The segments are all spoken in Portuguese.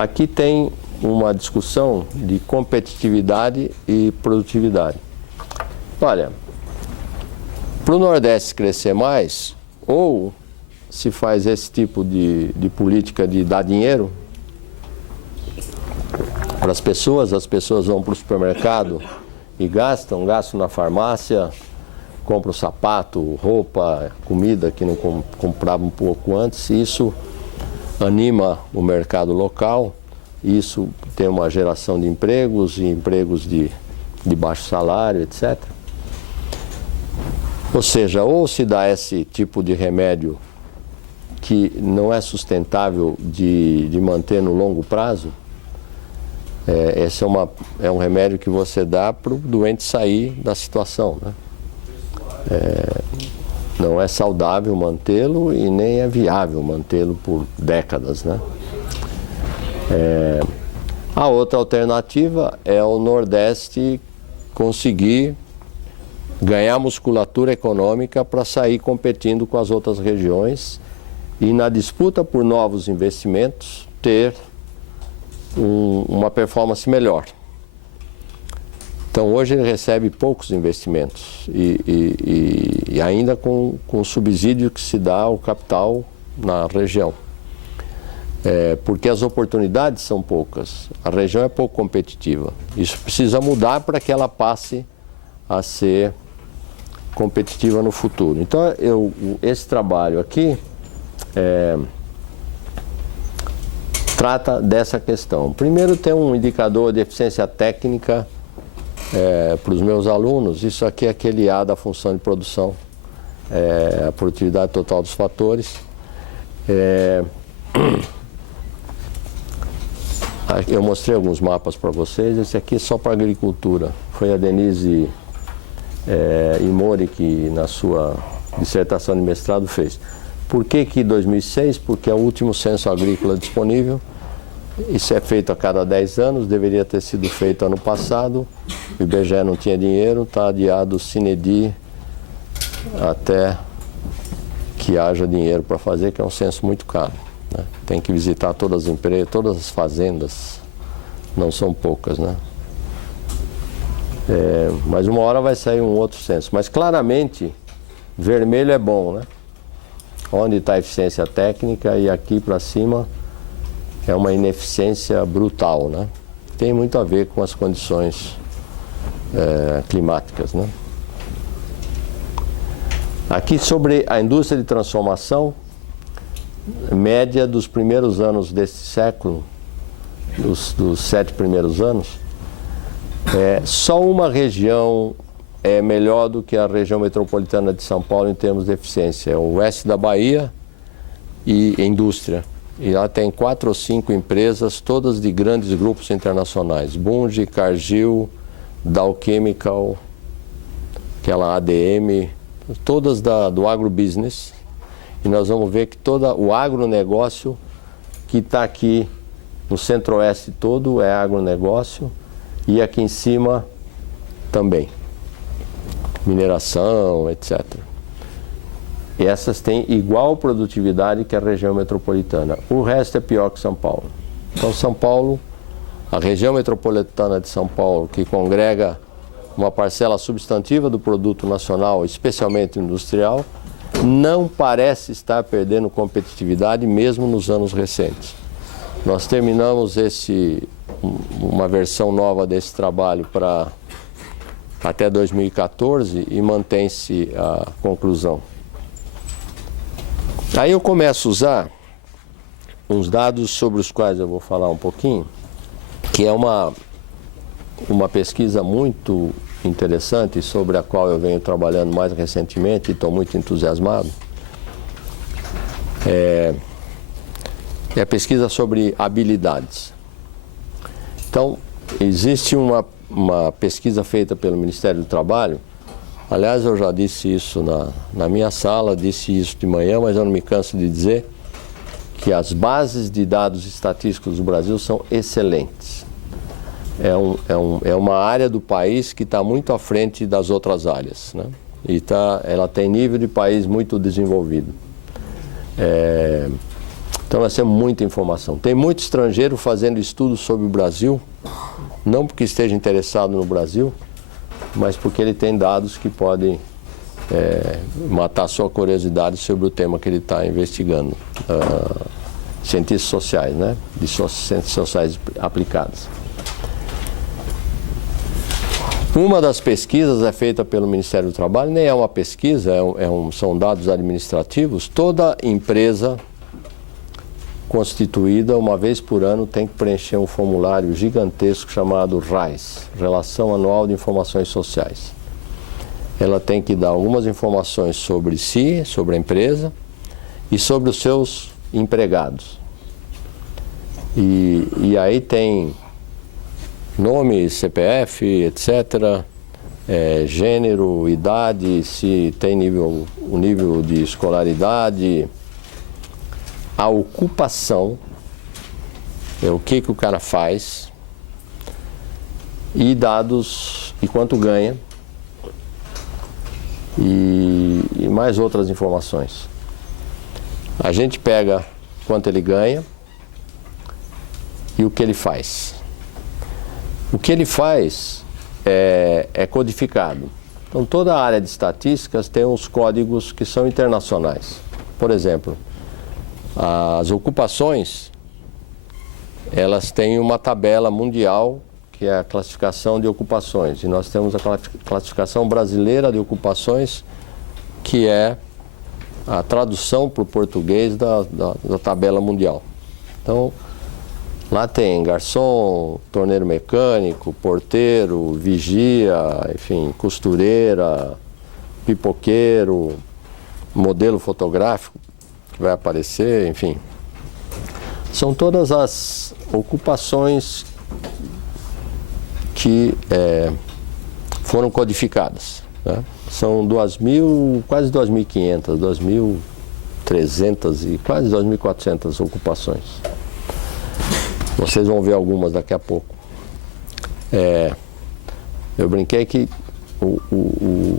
Aqui tem uma discussão de competitividade e produtividade. Olha, para o Nordeste crescer mais, ou se faz esse tipo de política de dar dinheiro para as pessoas vão para o supermercado e gastam na farmácia, compram sapato, roupa, comida que não comprava um pouco antes. Isso anima o mercado local, isso tem uma geração de empregos e empregos de baixo salário, etc. Ou seja, ou se dá esse tipo de remédio que não é sustentável de manter no longo prazo. Esse é um remédio que você dá para o doente sair da situação, né? Não é saudável mantê-lo e nem é viável mantê-lo por décadas, né? A outra alternativa é o Nordeste conseguir ganhar musculatura econômica para sair competindo com as outras regiões e, na disputa por novos investimentos, ter uma performance melhor. Então, hoje ele recebe poucos investimentos e ainda com o subsídio que se dá ao capital na região. Porque as oportunidades são poucas, a região é pouco competitiva. Isso precisa mudar para que ela passe a ser competitiva no futuro. Então, esse trabalho aqui trata dessa questão. Primeiro, tem um indicador de eficiência técnica para os meus alunos. Isso aqui é aquele A da função de produção, a produtividade total dos fatores. Eu mostrei alguns mapas para vocês. Esse aqui é só para agricultura. Foi a Denise Imori que, na sua dissertação de mestrado, fez. Por que 2006? Porque é o último censo agrícola disponível. Isso é feito a cada 10 anos, deveria ter sido feito ano passado. O IBGE não tinha dinheiro, está adiado sine die até que haja dinheiro para fazer, que é um censo muito caro, né? Tem que visitar todas as empresas, todas as fazendas, não são poucas, né? Mas uma hora vai sair um outro censo. Mas claramente, vermelho é bom, né? Onde está a eficiência técnica, e aqui para cima é uma ineficiência brutal, né? Tem muito a ver com as condições climáticas, né? Aqui sobre a indústria de transformação, média dos primeiros anos desse século, dos 7 primeiros anos, só uma região é melhor do que a região metropolitana de São Paulo em termos de eficiência. É o oeste da Bahia e indústria. E lá tem 4 ou 5 empresas, todas de grandes grupos internacionais. Bunge, Cargill, Dow Chemical, aquela ADM, todas do agrobusiness. E nós vamos ver que todo o agronegócio que está aqui no centro-oeste todo é agronegócio, e aqui em cima também. Mineração, etc. E essas têm igual produtividade que a região metropolitana. O resto é pior que São Paulo. Então, São Paulo, a região metropolitana de São Paulo, que congrega uma parcela substantiva do produto nacional, especialmente industrial, não parece estar perdendo competitividade mesmo nos anos recentes. Nós terminamos uma versão nova desse trabalho para até 2014 e mantém-se a conclusão. Aí eu começo a usar uns dados sobre os quais eu vou falar um pouquinho, que é uma pesquisa muito interessante, sobre a qual eu venho trabalhando mais recentemente e estou muito entusiasmado. É a pesquisa sobre habilidades. Então, existe uma pesquisa feita pelo Ministério do Trabalho. Aliás, eu já disse isso na minha sala, disse isso de manhã, mas eu não me canso de dizer que as bases de dados estatísticos do Brasil são excelentes. É uma área do país que está muito à frente das outras áreas, né? E ela tem nível de país muito desenvolvido. Então vai ser muita informação. Tem muito estrangeiro fazendo estudos sobre o Brasil, não porque esteja interessado no Brasil, mas porque ele tem dados que podem matar sua curiosidade sobre o tema que ele está investigando. Ciências sociais, né? De ciências sociais aplicadas. Uma das pesquisas é feita pelo Ministério do Trabalho, nem é uma pesquisa, são dados administrativos. Toda empresa constituída, uma vez por ano, tem que preencher um formulário gigantesco chamado RAIS, Relação Anual de Informações Sociais. Ela tem que dar algumas informações sobre si, sobre a empresa e sobre os seus empregados. E aí tem nome, CPF, etc., gênero, idade, se tem o nível de escolaridade, a ocupação, o que o cara faz, e dados, e quanto ganha, e mais outras informações. A gente pega quanto ele ganha e o que ele faz. O que ele faz é codificado. Então, toda a área de estatísticas tem uns códigos que são internacionais. Por exemplo, as ocupações, elas têm uma tabela mundial, que é a classificação de ocupações. E nós temos a classificação brasileira de ocupações, que é a tradução para o português da tabela mundial. Então, lá tem garçom, torneiro mecânico, porteiro, vigia, enfim, costureira, pipoqueiro, modelo fotográfico que vai aparecer, enfim. São todas as ocupações que foram codificadas, né? São quase 2.500, 2.300 e quase 2.400 ocupações. Vocês vão ver algumas daqui a pouco. Eu brinquei que o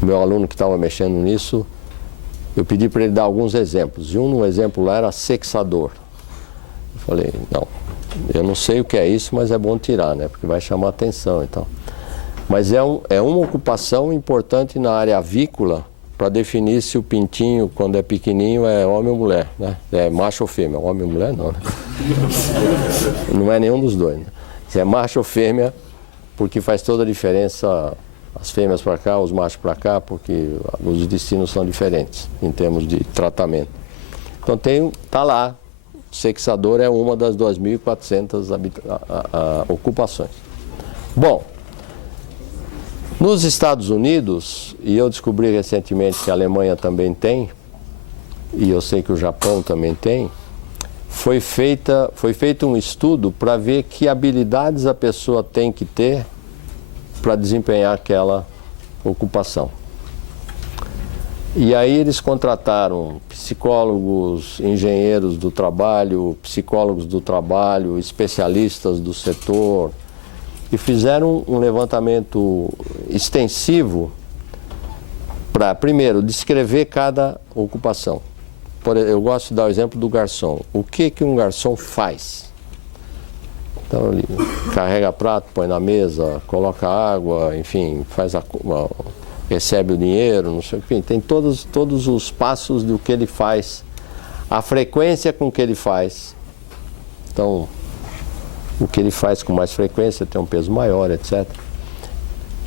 meu aluno que estava mexendo nisso, eu pedi para ele dar alguns exemplos. E um exemplo lá era sexador. Eu falei, não, eu não sei o que é isso, mas é bom tirar, né? Porque vai chamar atenção e tal. Mas é uma ocupação importante na área avícola para definir se o pintinho, quando é pequenininho, é homem ou mulher, né? É macho ou fêmea. Homem ou mulher, não, né? Não é nenhum dos dois, né? Se é macho ou fêmea, porque faz toda a diferença as fêmeas para cá, os machos para cá, porque os destinos são diferentes em termos de tratamento. Então tá lá, sexador é uma das 2.400 ocupações. Bom, nos Estados Unidos, e eu descobri recentemente que a Alemanha também tem, e eu sei que o Japão também tem, foi feito um estudo para ver que habilidades a pessoa tem que ter para desempenhar aquela ocupação. E aí eles contrataram psicólogos, engenheiros do trabalho, psicólogos do trabalho, especialistas do setor, e fizeram um levantamento extensivo para, primeiro, descrever cada ocupação. Eu gosto de dar o exemplo do garçom. O que um garçom faz? Então, ele carrega prato, põe na mesa, coloca água, enfim, recebe o dinheiro, não sei o que. Enfim, tem todos os passos do que ele faz, a frequência com que ele faz. Então, o que ele faz com mais frequência tem um peso maior, etc.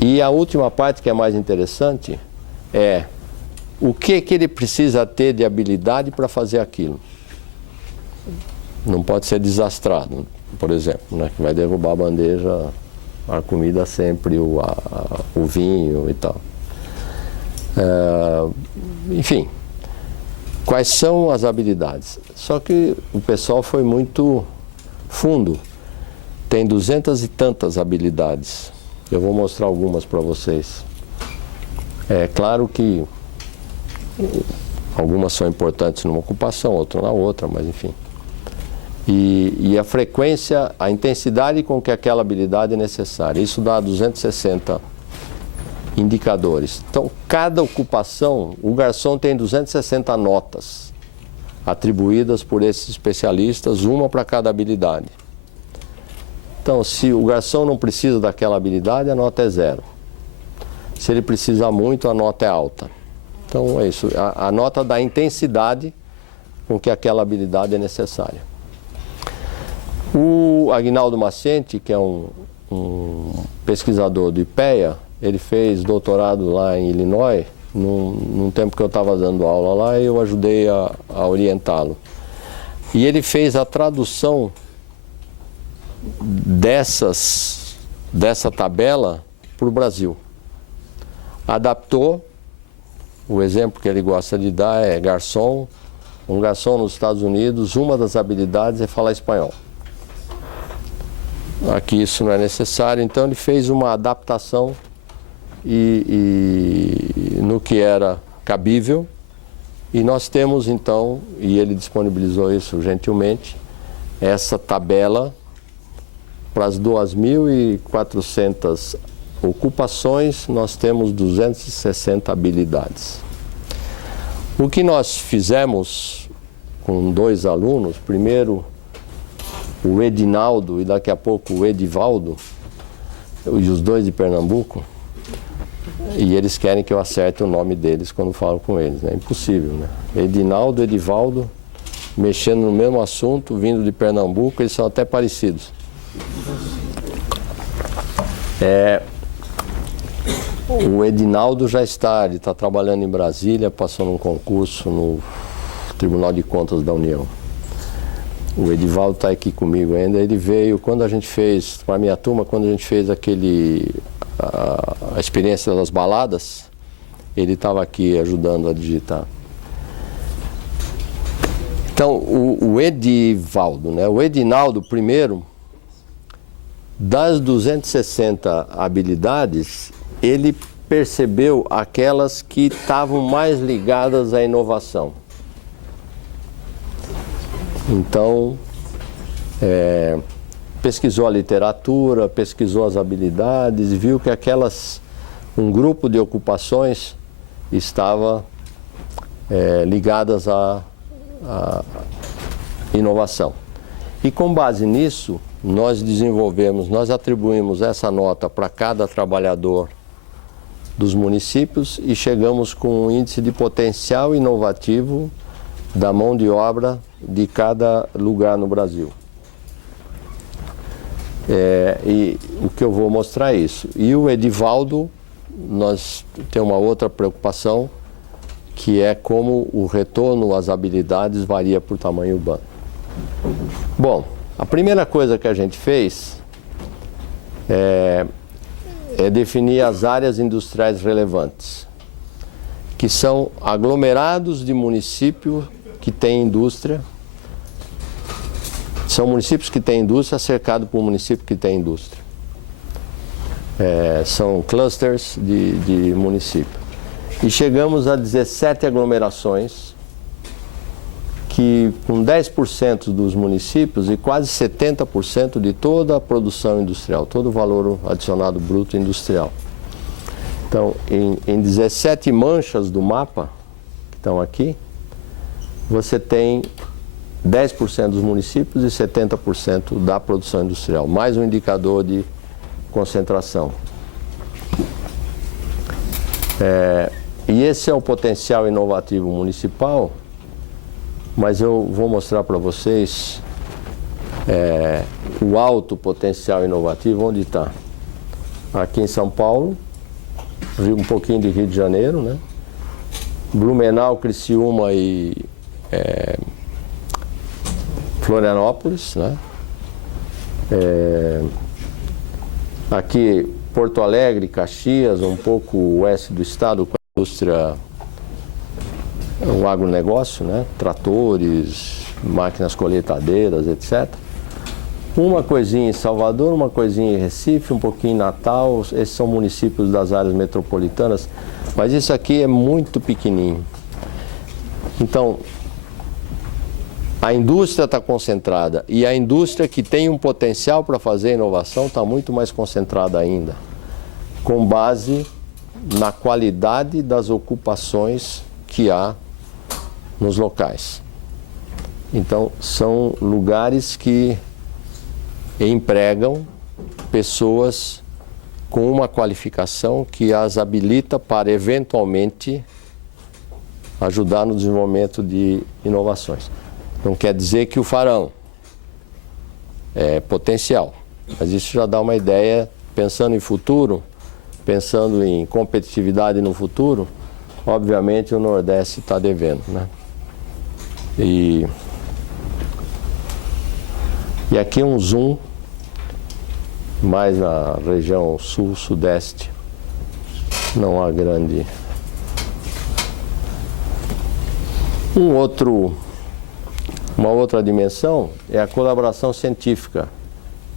E a última parte, que é mais interessante, é o que ele precisa ter de habilidade para fazer aquilo. Não pode ser desastrado, por exemplo, né, que vai derrubar a bandeja, a comida sempre, o vinho e tal. Enfim, quais são as habilidades? Só que o pessoal foi muito fundo. Tem 200 e tantas habilidades. Eu vou mostrar algumas para vocês. É claro que algumas são importantes numa ocupação, outras na outra, mas enfim. E a frequência, a intensidade com que aquela habilidade é necessária. Isso dá 260 indicadores. Então, cada ocupação, o garçom tem 260 notas atribuídas por esses especialistas, uma para cada habilidade. Então, se o garçom não precisa daquela habilidade, a nota é 0. Se ele precisa muito, a nota é alta. Então, é isso. A nota dá intensidade com que aquela habilidade é necessária. O Aguinaldo Macente, que é um pesquisador do IPEA, ele fez doutorado lá em Illinois, num tempo que eu estava dando aula lá, eu ajudei a orientá-lo. E ele fez a tradução dessa tabela para o Brasil. Adaptou, o exemplo que ele gosta de dar é garçom. Um garçom nos Estados Unidos, uma das habilidades é falar espanhol. Aqui isso não é necessário, então ele fez uma adaptação e no que era cabível, e nós temos então, e ele disponibilizou isso gentilmente, essa tabela para as 2.400 ocupações, nós temos 260 habilidades. O que nós fizemos com 2 alunos, primeiro o Edinaldo e daqui a pouco o Edivaldo, e os 2 de Pernambuco, e eles querem que eu acerte o nome deles quando falo com eles, né? É impossível, né? Edinaldo, Edivaldo, mexendo no mesmo assunto, vindo de Pernambuco, eles são até parecidos. O Edinaldo já ele está trabalhando em Brasília, passou num concurso no Tribunal de Contas da União. O Edivaldo está aqui comigo ainda, ele veio, quando a gente fez, para a minha turma, quando a gente fez a experiência das baladas, ele estava aqui ajudando a digitar. Então, o Edivaldo, né? O Edinaldo, primeiro, das 260 habilidades, ele percebeu aquelas que estavam mais ligadas à inovação. Então, pesquisou a literatura, pesquisou as habilidades, viu que um grupo de ocupações estava ligadas à inovação. E com base nisso, nós atribuímos essa nota para cada trabalhador dos municípios e chegamos com um índice de potencial inovativo da mão de obra de cada lugar no Brasil. E o que eu vou mostrar é isso. E o Edivaldo, nós temos uma outra preocupação, que é como o retorno às habilidades varia por tamanho urbano. Bom, a primeira coisa que a gente fez é definir as áreas industriais relevantes, que são aglomerados de municípios que têm indústria. São municípios que têm indústria cercados por municípios que têm indústria. São clusters de municípios. E chegamos a 17 aglomerações, que com 10% dos municípios e quase 70% de toda a produção industrial, todo o valor adicionado bruto industrial. Então, em 17 manchas do mapa, que estão aqui, você tem 10% dos municípios e 70% da produção industrial, mais um indicador de concentração. E esse é o potencial inovativo municipal, mas eu vou mostrar para vocês o alto potencial inovativo, onde está. Aqui em São Paulo, um pouquinho de Rio de Janeiro, né? Blumenau, Criciúma e Florianópolis, né? Aqui Porto Alegre, Caxias, um pouco o oeste do estado, com a indústria, o agronegócio, né? Tratores, máquinas colheitadeiras, etc. Uma coisinha em Salvador, uma coisinha em Recife, um pouquinho em Natal. Esses são municípios das áreas metropolitanas, mas isso aqui é muito pequenininho. Então, a indústria está concentrada, e a indústria que tem um potencial para fazer inovação está muito mais concentrada ainda, com base na qualidade das ocupações que há nos locais. Então, são lugares que empregam pessoas com uma qualificação que as habilita para, eventualmente, ajudar no desenvolvimento de inovações. Não quer dizer que o farão. É potencial. Mas isso já dá uma ideia, pensando em futuro, pensando em competitividade no futuro, obviamente o Nordeste está devendo, né? E aqui um zoom mais na região sul-sudeste. Não há grande... Uma outra dimensão é a colaboração científica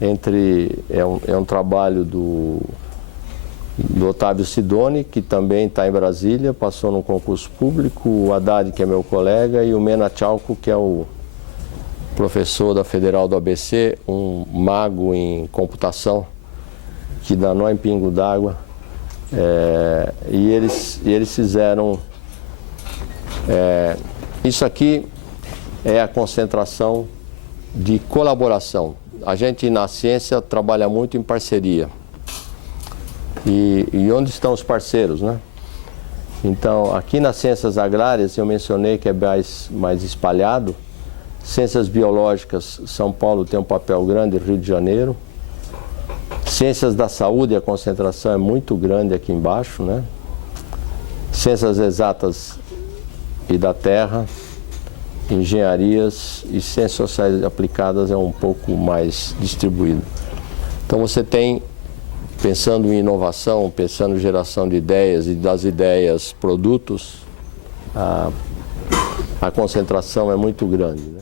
entre... É um trabalho do Otávio Sidoni, que também está em Brasília, passou num concurso público, o Haddad, que é meu colega, e o Mena Tchalco, que é o professor da Federal do ABC, um mago em computação, que dá nó em pingo d'água. E eles fizeram... isso aqui é a concentração de colaboração. A gente, na ciência, trabalha muito em parceria. E onde estão os parceiros, né? Então, aqui nas ciências agrárias, eu mencionei que é mais espalhado. Ciências biológicas, São Paulo tem um papel grande, Rio de Janeiro. Ciências da saúde, a concentração é muito grande aqui embaixo, né? Ciências exatas e da terra, engenharias e ciências sociais aplicadas é um pouco mais distribuído. Então você tem, pensando em inovação, pensando em geração de ideias e das ideias produtos, a concentração é muito grande, né?